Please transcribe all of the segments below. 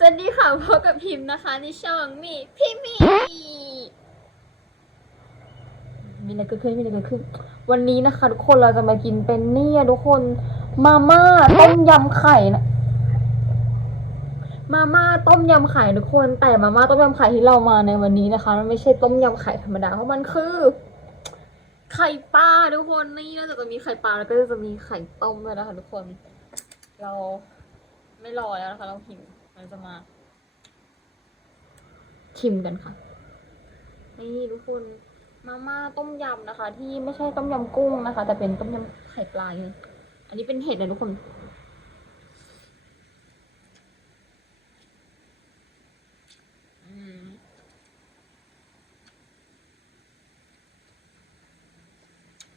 สวัสดีค่ะพบกับพิมพ์นะคะในช่องมีพี่มีมีอะไรเกิดขึ้นมีอะไรเกิดขึ้น วันนี้นะคะ ทุกคนเราจะมากินเป็นเนี่ยทุกคน มาม่าต้มยำไข่นะมาม่าต้มยำไข่ทุกคน แต่มาม่าต้มยำไข่ที่เรามาในวันนี้นะคะ มันไม่ใช่ต้มยำไข่ธรรมดาเพราะมันคือ ไข่ปลาทุกคนนี่นอกจากจะมีไข่ปลาแล้วก็จะมีไข่ต้มด้วยนะคะ ทุกคน เราไม่รอแล้วนะคะ เราหิว เราจะมา ชิมกันค่ะ นี่ทุกคนมาม่าต้มยำนะคะ ที่ไม่ใช่ต้มยำกุ้งนะคะ แต่เป็นต้มยำไข่ปลาเนี่ยอันนี้เป็นเห็ดนะทุกคนอืม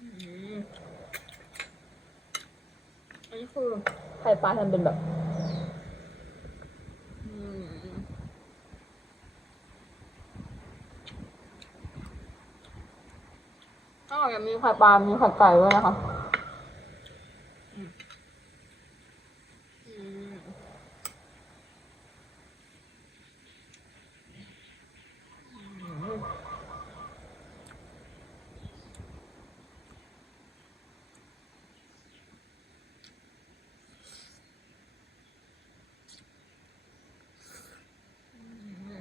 อืมอันนี้คือไข่ปลาทำเป็นแบบ อืมก็ยัง มีไข่ปลา มีไข่ไก่ด้วยนะคะ อืมอืมอืม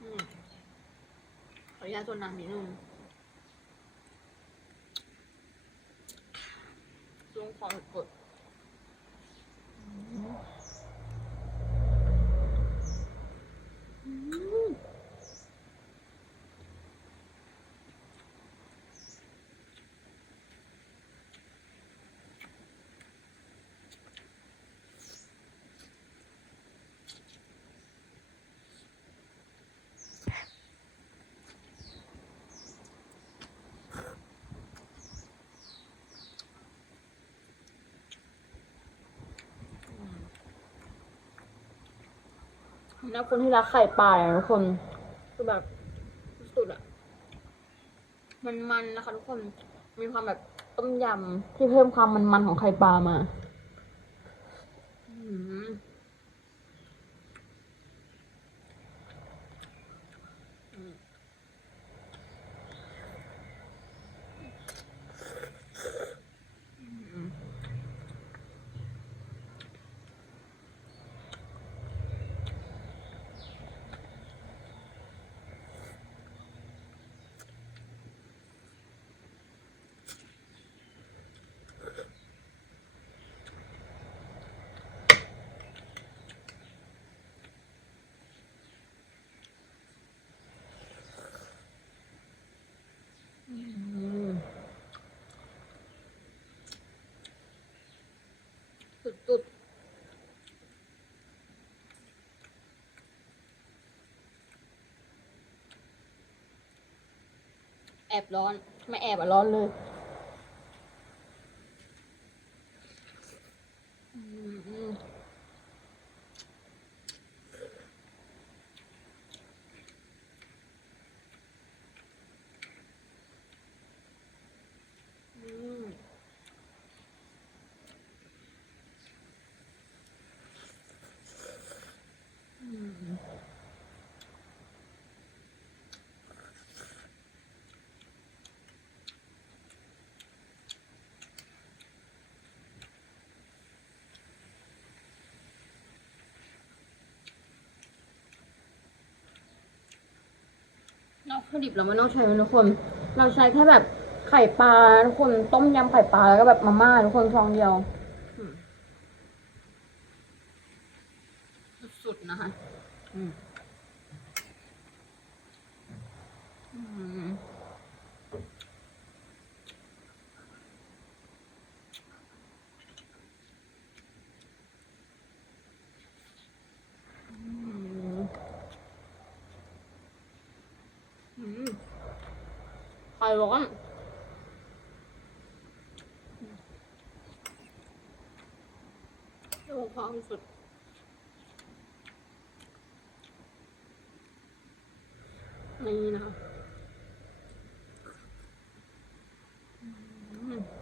อืม แล้วตัวน้ำนิดนึงช่วงขอกดอืม แล้วคนที่รักไข่ปลาเนี่ยทุกคนคือแบบสุดอะมันมันะคะทุกคนมีความแบบต้มยำที่เพิ่มความมันๆของไข่ปลามา สุดๆแอบร้อน ไม่แอบอะร้อนเลย อืมอืมอืมอืม เราผดิบเราไม่ต้องใช้ทุกคน เราใช้แค่แบบไข่ปลาทุกคนต้มยำไข่ปลาแล้วก็แบบมาม่าทุกคนฟองเดียวสุดๆนะคะ อืมอืมอืมอืม ไข่ร้อนโอ้พอสุดนี่นะคะอืม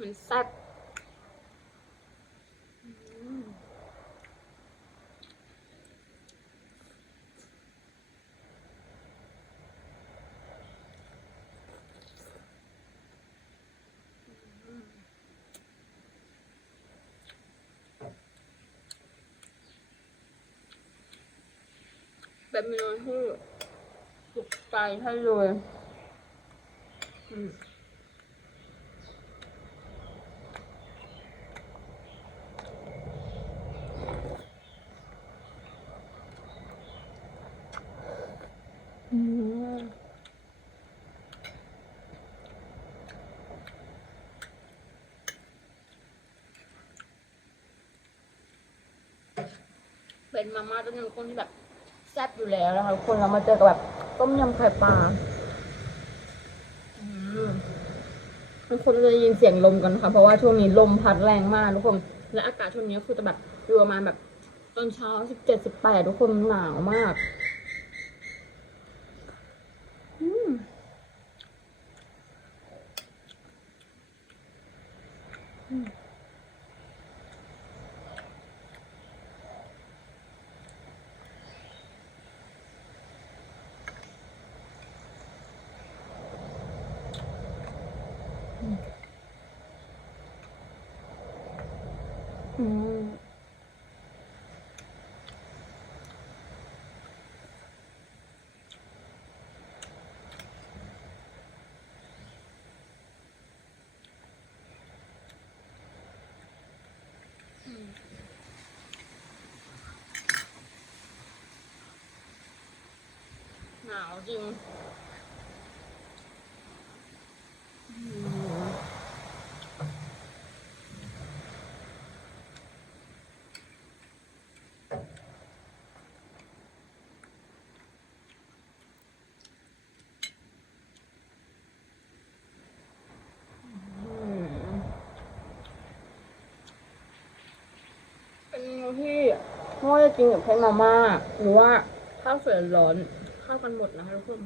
มันแซ่บแบบเมนูที่ถูกใจให้เลย อืม เป็นมาม่าต้มยำกุ้งที่แบบแซ่บอยู่แล้วนะคะทุกคนเรามาเจอกับแบบต้มยำไข่ปลาอืมทุกคนจะได้ยินเสียงลมกันนะคะเพราะว่าช่วงนี้ลมพัดแรงมากทุกคน และอากาศช่วงนี้คือจะแบบอยู่ประมาณแบบตอนเช้าสิบเจ็ดสิบแปดทุกคนหนาวมากอืม อืมหนาวจริงอืมอืมเป็นเมนู ที่ไม่อจะกินกับแค่มาม่าหรือว่าข้าวสวยร้อนเข้ากันหมดนะคะทุกคน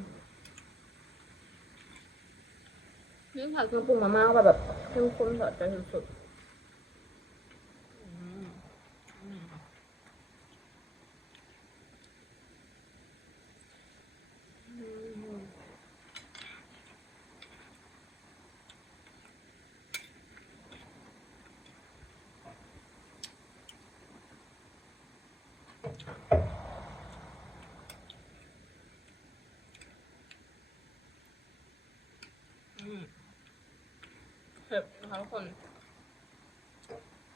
นี่ผัดเครื่องปรุงมาม่าแบบเข้มข้นสดใจสุดๆอืมอืมอืมอืมเผ็ด นะคะทุกคน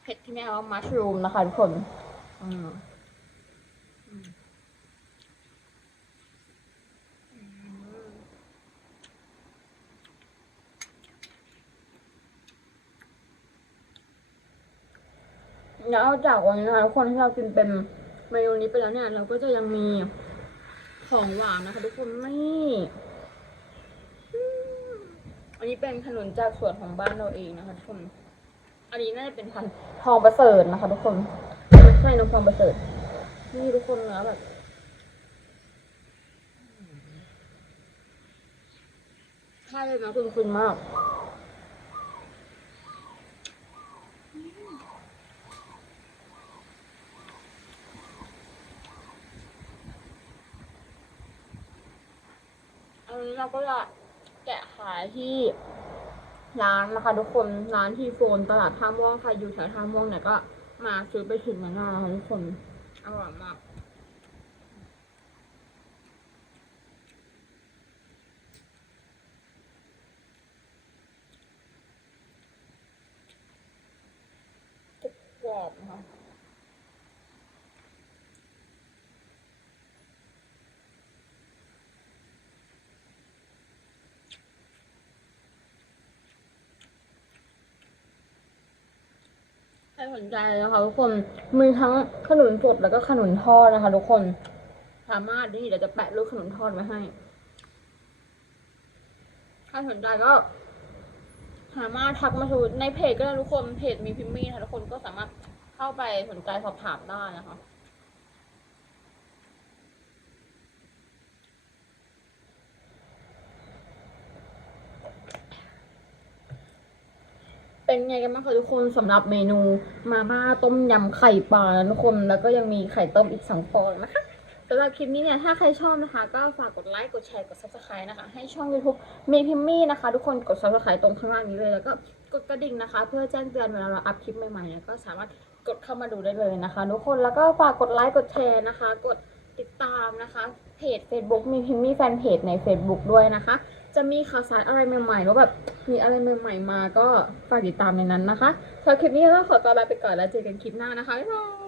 เผ็ดที่แม่เอามัชรูมนะคะทุกคน อืมแล้วจากวันนี้นะคะทุกคนที่เรากินเป็นเมนูนี้ไปแล้วเนี่ย เราก็จะยังมีของหวานนะคะทุกคนนี่ อันนี้เป็นขนมจากสวนของบ้านเราเองนะคะทุกคน อันนี้น่าจะเป็นพันธุ์ทองประเสริฐนะคะ ทุกคนไม่ใช่นมทองประเสริฐ นี่ทุกคนเนื้อแบบใช่เลยนะคุณคุณมากอันนี้เราก็จะ แกะขายที่ร้านนะคะทุกคนร้านที่โฟนตลาดท่าม่วงใครอยู่แถวท่าม่วงเนี่ยก็มาซื้อไปถึงกันได้นะคะทุกคนอร่อยมากกรอบนะคะ ครสนใจนะคะทุกคนมีทั้งขนุนสดแล้วก็ขนุนทอดนะคะ ทุกคนสามารถนี่เดี๋ยวจะแปะรูปขนุนทอดไว้ให้ถ้าสนใจก็สามารถทักมาดูในเพจก็ได้ทุกคนเพจมีพิมพ์มี่นะคะทุกคนก็สามารถเข้าไปสนใจสอบถามได้นะคะ เป็นไงกันบ้างคะทุกคนสำหรับเมนูมาม่าต้มยำไข่ปลาทุกคนแล้วก็ยังมีไข่ต้มอีกสองฟองนะคะสำหรับคลิปนี้เนี่ยถ้าใครชอบนะคะ ก็ฝากกดไลค์กดแชร์กด subscribe นะคะ ให้ช่อง YouTube เมพิมมี่นะคะ ทุกคนกด subscribe ตรงข้างล่างนี้เลยแล้วก็กดกระดิ่งนะคะ เพื่อแจ้งเตือนเวลาเราอัพคลิปใหม่ๆเนี่ยก็สามารถกดเข้ามาดูได้เลยนะคะ ทุกคนแล้วก็ฝากกดไลค์กดแชร์นะคะ กดติดตามนะคะเพจ Facebook มีพิมมี่แฟนเพจใน Facebook ด้วยนะคะ จะมีข่าวสารอะไรใหม่ๆ แล้วแบบมีอะไรใหม่ ๆ มาก็ฝากติดตามในนั้นนะคะสำหรับคลิปนี้ก็ขอตัวลาไปก่อนแล้วเจอกันคลิปหน้านะคะบ๊ายบาย